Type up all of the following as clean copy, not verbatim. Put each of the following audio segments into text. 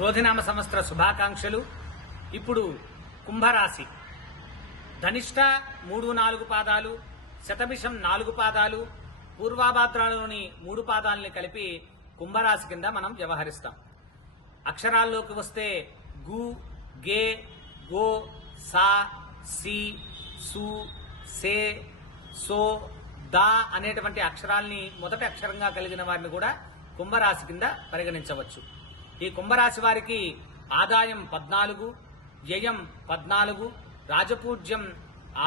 క్రోధినామ సంవత్సర శుభాకాంక్షలు. ఇప్పుడు కుంభరాశి. ధనిష్ట 3-4 పాదాలు, శతభిషం 4 పాదాలు, పూర్వాభాద్రాలలోని 3 పాదాలని కలిపి కుంభరాశి కింద మనం వ్యవహరిస్తాం. అక్షరాల్లోకి వస్తే గు, గే, గో, సా, సి, సు, సే, సో, దా అనేటువంటి అక్షరాల్ని మొదటి అక్షరంగా కలిగిన వారిని కూడా కుంభరాశి కింద పరిగణించవచ్చు. ఈ కుంభరాశి వారికి ఆదాయం 14, వ్యయం 14, రాజపూజ్యం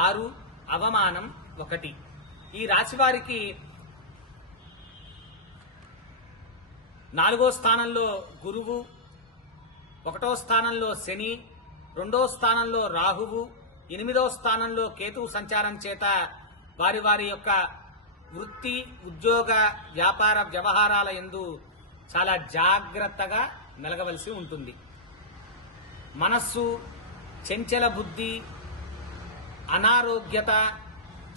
6, అవమానం 1. ఈ రాశి వారికి 4వ స్థానంలో గురువు, 1వ స్థానంలో శని, 2వ స్థానంలో రాహువు, 8వ స్థానంలో కేతువు సంచారం చేత వారి వారి యొక్క వృత్తి, ఉద్యోగ, వ్యాపార వ్యవహారాల యందు చాలా జాగ్రత్తగా మెలగవలసి ఉంటుంది. మనస్సు, చంచల బుద్ధి, అనారోగ్యత,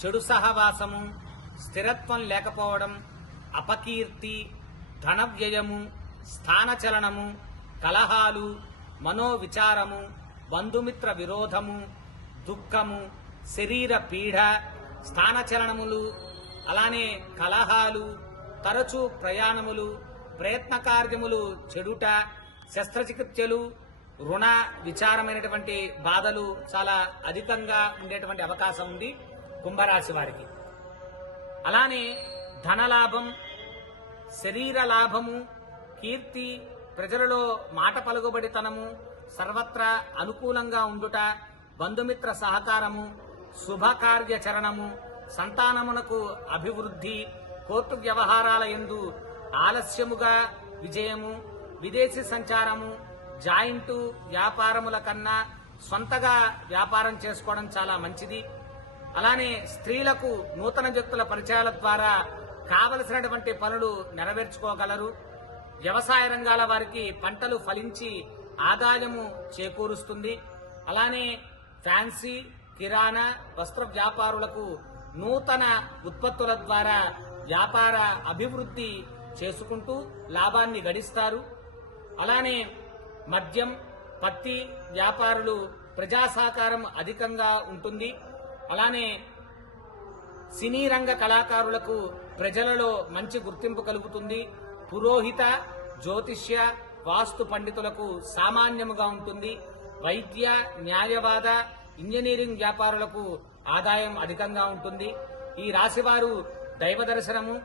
చెడు సహవాసము, స్థిరత్వం లేకపోవడం, అపకీర్తి, ధన వ్యయము, స్థానచలనము, కలహాలు, మనోవిచారము, బంధుమిత్ర విరోధము, దుఃఖము, శరీర పీడ, స్థానచలనములు, అలానే కలహాలు, తరచూ ప్రయాణములు, ప్రయత్న కార్యములు చెడుట, శస్త్రచికిత్సలు, రుణ విచారమైనటువంటి బాధలు చాలా అధికంగా ఉండేటువంటి అవకాశం ఉంది కుంభరాశి వారికి. అలానే ధనలాభం, శరీర లాభము, కీర్తి, ప్రజలలో మాట పలుకుబడితనము, సర్వత్రా అనుకూలంగా ఉండుట, బంధుమిత్ర సహకారము, శుభకార్యచరణము, సంతానమునకు అభివృద్ధి, కోర్టు వ్యవహారాల యందు ఆలస్యముగా విజయము, విదేశీ సంచారము, జాయింటు వ్యాపారముల కన్నా సొంతగా వ్యాపారం చేసుకోవడం చాలా మంచిది. అలానే స్త్రీలకు నూతన వ్యక్తుల పరిచయాల ద్వారా కావలసినటువంటి పనులు నెరవేర్చుకోగలరు. వ్యవసాయ రంగాల వారికి పంటలు ఫలించి ఆదాయము చేకూరుస్తుంది. అలానే ఫ్యాన్సీ, కిరాణా, వస్త్ర వ్యాపారులకు నూతన ఉత్పత్తుల ద్వారా వ్యాపార అభివృద్ధి చేసుకుంటూ లాభాన్ని గడిస్తారు. అలానే మద్యం, పత్తి వ్యాపారులు ప్రజా సహకారం అధికంగా ఉంటుంది. అలానే సినీ రంగ కళాకారులకు ప్రజలలో మంచి గుర్తింపు కలుగుతుంది. పురోహిత, జ్యోతిష్య, వాస్తు పండితులకు సామాన్యముగా ఉంటుంది. వైద్య, న్యాయవాద, ఇంజనీరింగ్ వ్యాపారులకు ఆదాయం అధికంగా ఉంటుంది. ఈ రాశివారు దైవ దర్శనము,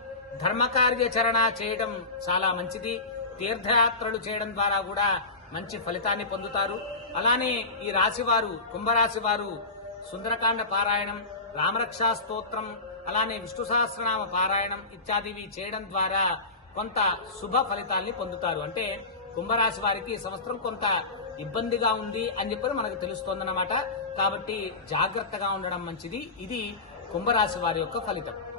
ధర్మకార్యాచరణ చేయడం చాలా మంచిది. తీర్థయాత్రలు చేయడం ద్వారా కూడా మంచి ఫలితాన్ని పొందుతారు. అలానే ఈ రాశివారు, కుంభరాశి వారు సుందరకాండ పారాయణం, రామరక్షా స్తోత్రం, అలానే విష్ణు సహస్రనామ పారాయణం ఇత్యాదివి చేయడం ద్వారా కొంత శుభ ఫలితాల్ని పొందుతారు. అంటే కుంభరాశి వారికి సంవత్సరం కొంత ఇబ్బందిగా ఉంది అని చెప్పి మనకు తెలుస్తోందన్నమాట. కాబట్టి జాగ్రత్తగా ఉండడం మంచిది. ఇది కుంభరాశి వారి యొక్క ఫలితం.